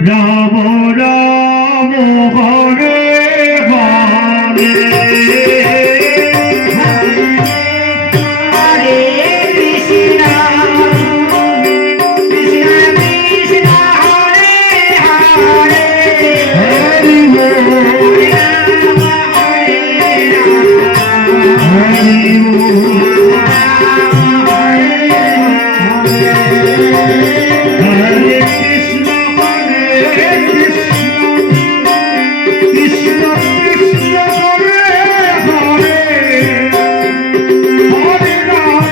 রাম রাম হরে হরে হরে কৃষ্ণ কৃষ্ণ কৃষ্ণ হরে হরে হরি রাম হরে রাম হরি হরে কৃষ্ণ কৃষ্ণ কৃষ্ণ হরে হরে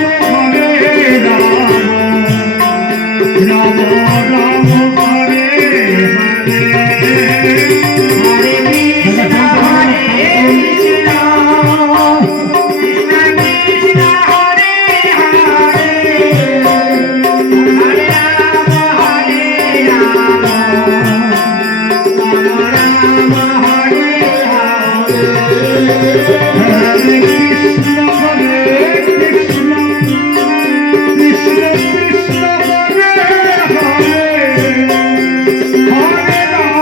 হরে রাম রাম রাম হরে হরে হরে কৃষ্ণ হরে কৃষ্ণ কৃষ্ণ কৃষ্ণ হরে হরে হরে রাম রাম হরে হরে হরে কৃষ্ণ কৃষ্ণ কৃষ্ণ কৃষ্ণ হরে হরে হরে রাম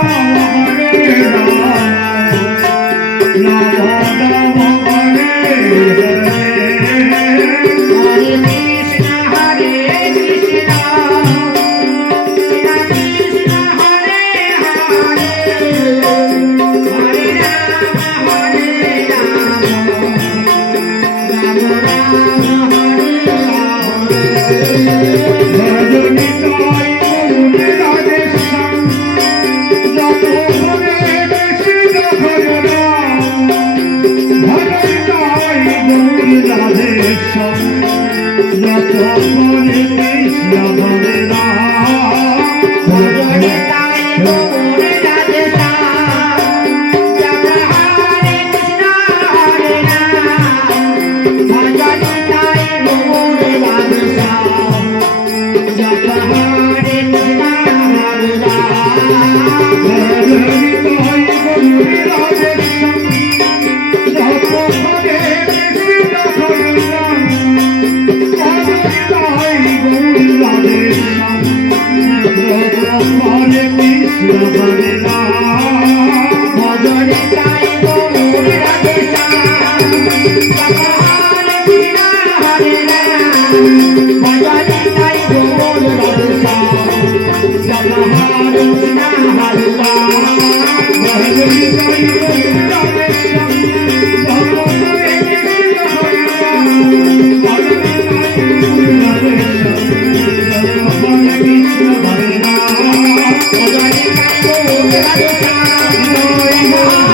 রাম রাম হরে হরে হরে কৃষ্ণ হরে কৃষ্ণ কৃষ্ণ কৃষ্ণ হরে হরে হরে রাম রাম রাম হরে হরে ভজনিতাই গৌরী রাধেশ্যাম যত হরে কৃষ্ণ হরে রাম ভজনিতাই গৌরী রাধেশ্যাম যত হরে কৃষ্ণ হরে রাম ভজনে তাই গৌরে রাধে শ্যাম জপ হরে কৃষ্ণ হরে রাম ভজনে তাই গৌরে রাধে শ্যাম জপ হরে কৃষ্ণ হরে রাম ভজনিতাই গৌরী রাধেশ্যাম যত হরে কৃষ্ণ হরে রাম ভজনিতাই গৌরী রাধেশ্যাম যত হরে কৃষ্ণ হরে রাম ভজনে তাই গৌরে রাধে শ্যাম জপ হরে কৃষ্ণ হরে রাম ভজনে তাই গৌরে রাধে শ্যাম জপ হরে কৃষ্ণ হরে রাম Hare